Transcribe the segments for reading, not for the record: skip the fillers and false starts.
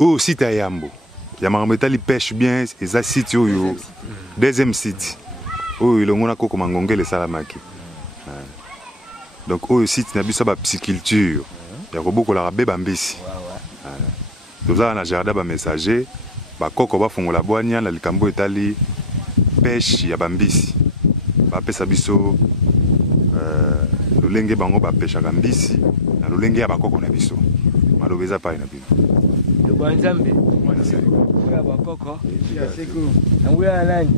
au site à Yambo. Yamametali pêche bien, et ça site yo. Deuxième site. Oh, il y a coco mangongé salamaki. Donc, au site, il y a pisciculture. Il y a beaucoup de bambisi. Tout ça, on a jardin de messager. Coco va faire la boîte, la licambo itali pêche, il y a bambisi. Après ça, biso le lengue bango ba pêche à bambisi. Le lengue ya coco na biso. Malobeza pas na biso. Le banzambe. Ya bakoko. Ya seku. Nguya nani?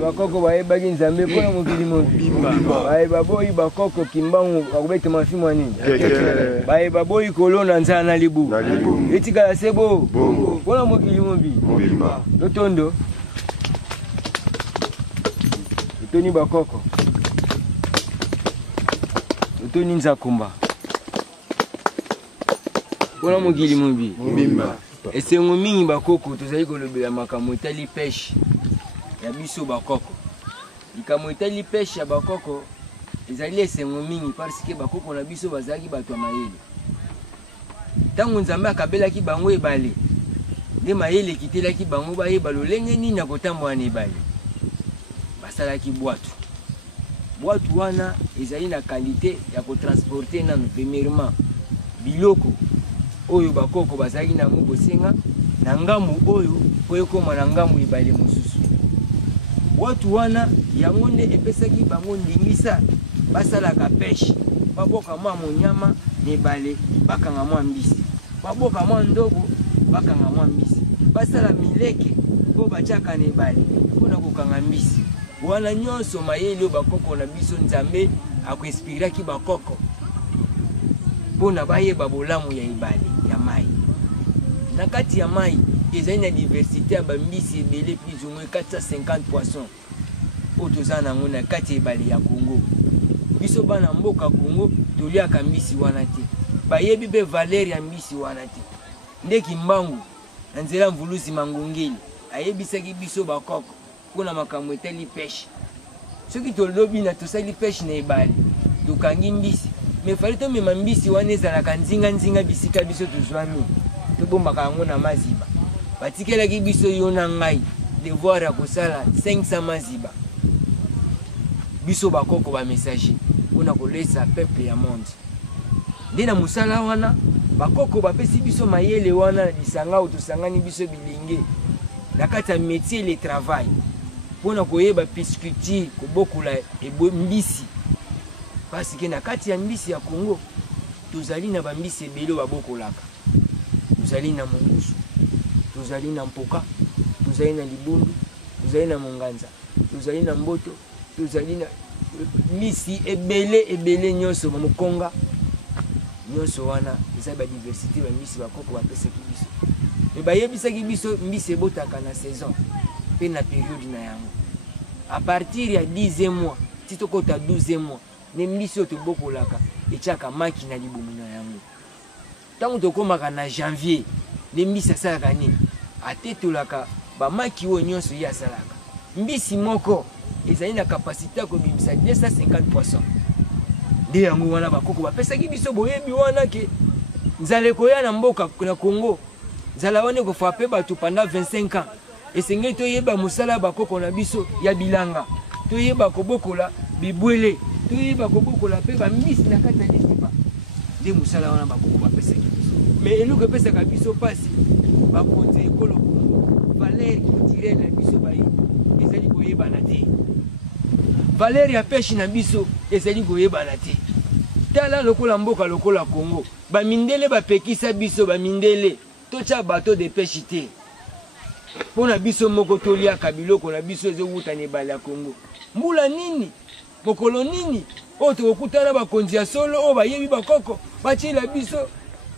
Bakoko ba ebagi nzambe pona mokili mobimba. Ba ebaboyi bakoko kimbangu akubete mafimu nini? Ba ebaboyi kolona nzana libu. Etika ya sebo. Pona mokili mobimba. Lotondo. Lotoni bakoko. Lotoni nzakumba. Pona mokili mobimba. Et c'est un mini bakoko, tu sais que le makamotali pêche. Ya biso bakoko. Ikamotali pêche ya bakoko. Ezali c'est un mini parce que bakoko na biso bazaki bato mayele. Tango nzambe akabela ki bango ebale. De mayele kitela ki bango ba ebalo lenge nini na kotambo na ebale. Basala ki boîte. Boîte wana ezali na qualité ya ko transporter na premièrement biloko. Oyo bakoko bazaki na mu bosenga na ngamu oyo koyo koma na ngamu ibale mususu watu wana yango nde epesaki bango ndingisa basala ka pêche baboka mwa monyama nebale bakanga mwa mbisi baboka mwa ndogo bakanga mwa mbisi basala mileke po bachaka nebale pona kokanga mbisi wana nyonso mayele bakoko na biso nzambe akoinspiraki bakoko pona bayeba bolamu ya ibale ya mai. Na kati ya mai, il y a une diversité à bambisi ebele plus ou moins 450 poissons. Otozana ngona kati ebale ya Congo. Biso bana mboka Congo tolia kambisi wana te. Bayebi be valeur ya mbisi wana te. Ndeki mbangu nzela mvulusi mangongeli ayebisaki biso bakoko kuna makambo etali pêche. Soki tolobi na tosali pêche na ebale, tokangi mbisi. Mais fallait que mes mbisi wana ezalaka nzinga bisika biso tozwami tobombaka yango na maziba batikelaki biso yo na ngai devoir ya kosala 500 maziba biso bakoko ba messager mpona kolesa peuple ya monde nde na mosala wana bakoko bapesi biso mayele wana na bisanga oyo tosangani biso bilenge na kati ya métier le travail mpona koyeba pisciculture kobokola mbisi. Parce que na kati ya mbisi ya Congo tozali na bambisi ebele babokolaka. Tozali na mongusu, tozali na mpoka, tozali na libundu, tozali na monganza, tozali na mboto, tozali na mbisi ebele nyonso mokonga. Nyonso wana eza ba diversité ba mbisi bakoko bapesaki biso. Me bayebisaki biso mbisi ebotaka na saison pe na période na yango. À partir ya 10e mois, titokota 12e mois. Ne mbisi oto bokolaka etiaka maki na libumu na yango. Tango tokomaka na janvier, ne mbisi asalaka nini? Atetolaka ba maki oyo nyonso ye asalaka. Mbisi moko ezali na capacité ko bimisa 250 poissons. Nde yango wana bakoko bapesaki biso boyebi wana ke nzale koya na mboka na Congo. Nzala wana ko frappe bato pendant 25 ans. Esengeli toyeba musala bakoko na biso ya bilanga. Toyeba kobokola bibwele. Toyeba kobokola pe ba mbisi na kati ya lisipa. Nde musala wana bakoko bapesaki biso. Mais eloko epesaka biso pasi bakonzi ekolo valeur culturelle na biso bayi ezali koyebana te. Valeur ya pêche na biso ezali koyebana te. Tala lokola mboka lokola Congo bamindele bapekisa biso bamindele tocha bateau de pêche te. Pona biso moko toliaka biloko na biso ezowuta na ebale ya Congo. Mbula nini mokolo nini oyo tokokutana bakonzi ya solo oyo bayebi bakoko batiela biso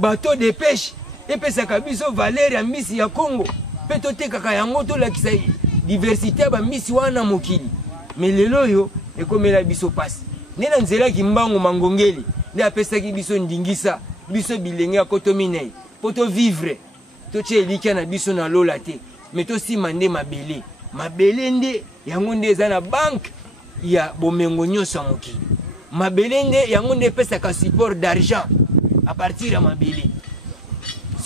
bateau de pêche epesaka biso valeur ya mbisi ya Congo mpe totekaka yango tolakisa diversité ya bambisi wana mokili. Mais lelo oyo ekomela biso pasi nde na nzelaki mbango mangongeli nde apesaki biso ndingisa biso bilenge ya koto minei po tovivre totie elikia na biso na lola te mais tosima nde mabele nde yango nde eza na banque ya bomengo nyonso ya mokili. Mabele nde yango nde epesaka support d'argent à partir ya mabele.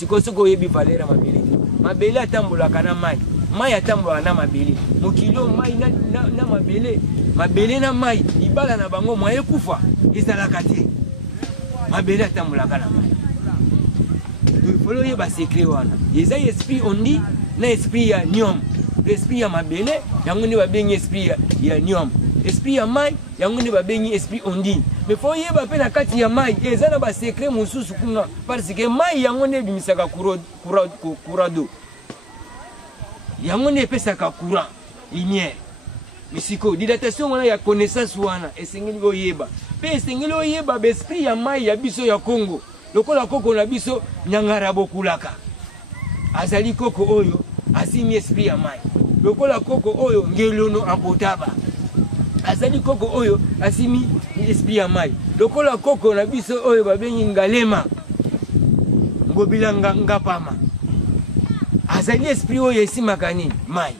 sikoyo soki oyebi valeur ya mabele te mabele atambolaka na mai mai atambolaka na mabele mokili mai na mabele na mai libala na bango mwa ekufa ezalaka te mabele atambolaka na mai folo oyeba secret wana eza esprit ondi na esprit ya niom esprit ya mabele yango nde babengi esprit ya niom esprit ya mai yango nde babengi esprit ondi mais fo oyeba mpe na kati ya mai eza na basekret mosusu kuna parce que mai yango nde ebimisaka courant d'eau yango nde epesaka courant lumière mais sikoyo dilatation wana ya connaissance wana esengeli oyeba mpe esengeli oyeba baesprit ya mai ya biso ya Congo lokola koko na biso nyangara bokulaka azali koko oyo asimi esprit ya mai lokola koko oyo ngelono ampotaba azali koko oyo asimi esprit ya mai lokola koko na biso oyo babengi ngalema ngobilanga ngapama azali esprit oyo esimaka nini mai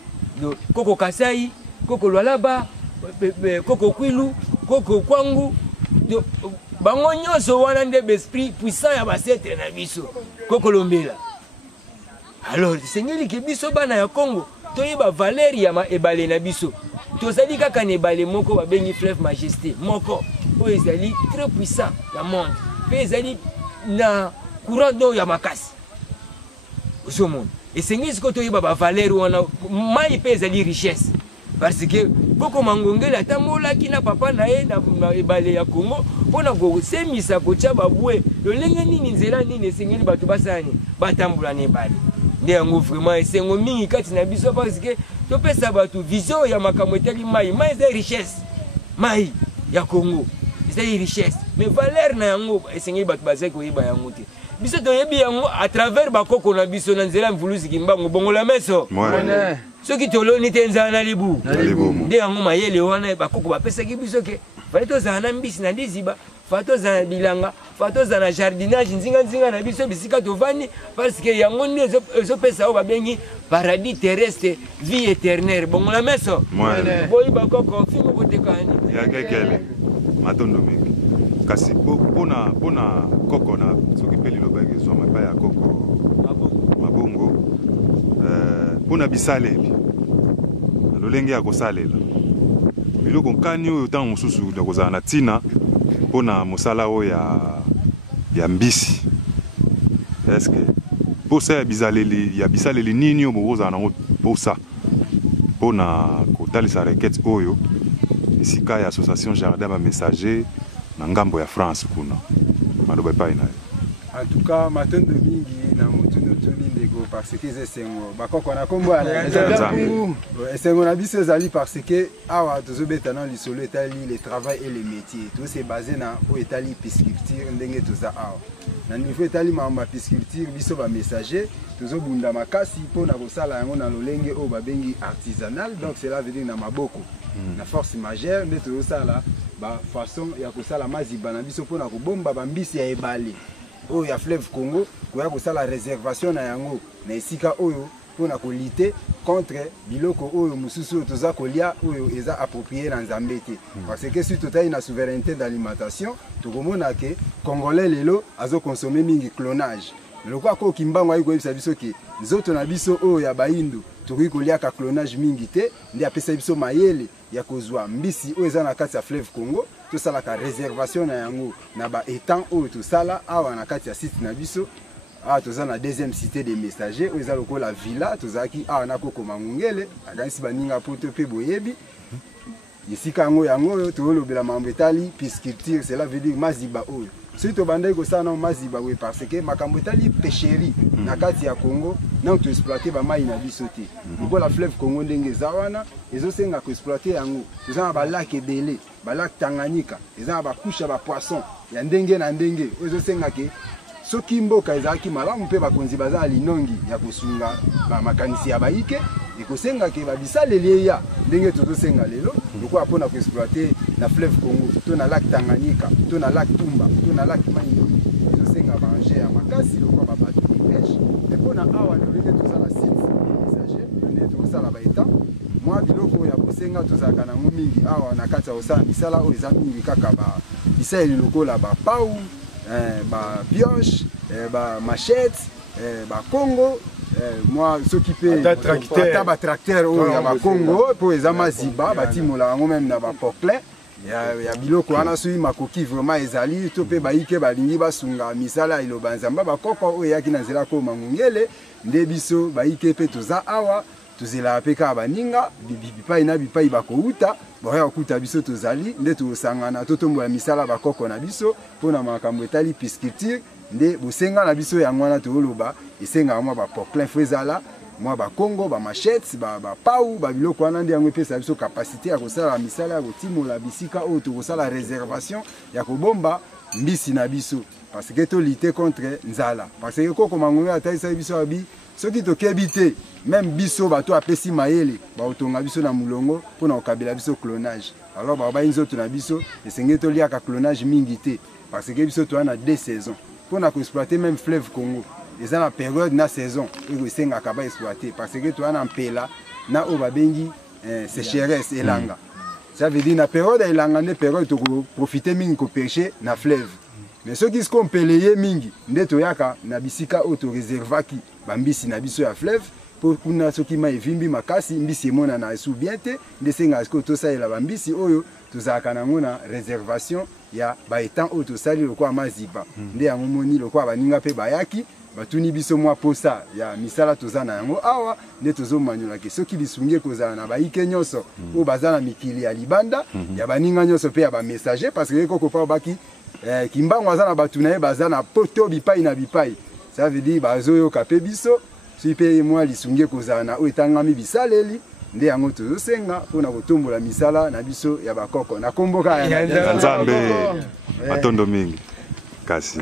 koko kasai koko lwalaba koko kwilu koko kwangu bango nyonso wana nde besprit puissant ya basetre na biso koko lombela alors sengeli ke biso bana ya Congo toyeba valeur ya ebale na biso tozali kaka na ebale moko babengi fleuve majesté moko oyo ezali très puissant ya monde mpe ezali na courant d'eau ya makasi osomona esengeli sikoyo toyeba bavaleur wana mai mpe ezali richesse parce que koko mangongeli atambolaki na papa na ye na ebale ya Congo mpona kosemisa kotya babwe lolenge nini nzela nini esengeli bato basani batambola na ebale nde yango vraiment esengo mingi kati na biso parce que topesa bato vision ya makambo etali mai eza richesse mai ya Congo ezali richesse mais valeur na yango esengeli bato bazali koyeba yango te biso toyebi yango à travers bakoko na biso na nzela mvuluziki mbango bongola meso soki toloni te nzala na libu nde yango mayele wana bakoko bapesaki biso ke fale tozala na mbisi na liziba fale tozala na bilanga fale tozala na jardinage nzinga na biso bisika tovandi parce que yango nde ezopesa oyo babengi paradis terrestre vie éternelle bongola meso boyi bakoko fingo kotekani yakekele matondo mingi kasi mpona koko na soki mpe liloba ekezwama epai ya koko mabongo mpona bisaleli na lolenge ya kosalela biloko nkani oyo ntango mosusu nakozala na ntina mpona mosala oyo ya mbisi eske posa ya bisaleli nini oyo bokozala nango posa mpona kotalisa requête oyo esika ya association jardin bamessager na ngambo ya France kuna maloba epai na ye en tout cas matondo mingi na motuno toni ndeko parce que esengo bakoko na kombo esengo na biso ezali parce que awa tozobeta na lisolo etali le travail et le métier tout c'est basé na o etali pisciculture ndenge toza awa na niveau etali maamba pisciculture biso ba messager tozobunda makasi mpona kosala yango na lolenge oyo babengi artisanal donc cela veut dire na maboko na force majeure nde tozosala ba façon ya kosala maziba na biso mpona kobomba bambisi ya ebale oyo ya fleuve Congo koya kosala réservation na yango na esika oyo mpona kolite contre biloko oyo mosusu oyo toza kolia oyo eza approprié na nzambe te parce que si totali na souveraineté d'alimentation tokomona ke congolais lelo azokonsome mingi clonage lokola koki mbango ayi koyebisa biso ke nzoto na biso oyo ya bayindo tokoki koliaka clonage mingi te nde apesa biso mayele ya kozwa mbisi oyo eza na kati ya fleuve Congo tosalaka réservation na yango na baétang oyo tosala awa na kati ya site na biso awa toza na deuxième cité des messagers oyo eza lokola villa tozalaki awa na koko mangungele akanisi baninga poto mpe boyebi esika yango oyo tolobela mambo etali pisciculture cela veut dire maziba oyo soki tobandaki kosala na maziba oyo parce que makambo etali pêcherie na kati ya Congo na toexploite bamai na biso te lokola fleuve Congo ndenge eza wana ezosenga koexploite yango toza na balake ebele balake Tanganyika eza na bakusha bapoisson ya ndenge na ndenge oyo ezosenga ke soki mboka ezalaki malamu mpe bakonzi baza na linongi ya kosunga makanisi ya bayike ekosenga ke babisaleli eya ndenge tozosenga lelo lokola mpona koexploite na fleuve Congo to na lac Tanganyika to na lac Tumba to na lac Maindombe ezosenga baange ya makasi lokola babato pêche mpona awa lolenge toza na site messager nde tozosala baeta mwa biloko ya kosenga tozalaka nango mingi awa na kati ya kosala misala oyo eza mingi kaka bisaleli lokola bapau ba pioche ba machette Congo moi ceux qui ata tracteur oyo ya Congo po ezama ziba batimola yango même na ba poclin ya biloko wana soki makoki vraiment ezali to pe baike balingi basunga misala iloba nzamba bakoko oyo yaki na nzela ko mangungele nde biso baike pe toza awa tozela pe ka baninga bipai na bipai bakouta boya okuta biso tozali nde tosangana totombola misala bakoko na biso pona makambo etali pisciculture nde bosenga na biso yango wana toloba esenga mwa ba poclin fezala moi ba Congo ba machette ba pau ba biloko wana ndi yango pesa biso capacité ya kosala misala ya kotimola bisika oyo to kosala réservation ya kobomba mbisi na biso parce que to lutter contre nzala parce que koko mangonga ataisa biso abi soki to kebite même biso bato apesi mayele ba otonga biso na mulongo pona okabela biso clonage alors ba inzoto na biso esenge to liaka clonage mingi te parce que biso to na 2 saisons pona ko exploiter même fleuve Congo. Ils ont la période na saison où ils sont à exploiter parce que tu as un pela na obabengi sécheresse et langa. Ça veut dire na période et langa ne période tu profiter mingi ko pêcher na fleuve. Mais ceux qui sont pelés mingi ndeto yaka na bisika auto réservaki bambisi na biso ya fleuve pour kuna soki ma evimbi makasi mbisi mona na sous bien te ndesenga ko to ça la bambisi oyo tozaka na ngona réservation ya ba étant auto sali le kwa maziba nde ya momoni le kwa baninga pe bayaki batuni biso mwa posa ya misala tozana yango awa nde tozomanyola ke soki bisungie kozala na baike nyonso o bazana mikili ya libanda ya baninga nyonso pe ya ba messager parce que koko pa baki kimbango azana batuna ye bazana poto bipai na bipai ça veut dire bazoyo kape biso si pe mwa lisungie kozala na o etangami bisaleli nde yango tozosenga mpona kotombola misala na biso ya bakoko na komboka ya Nzambe matondo mingi kasi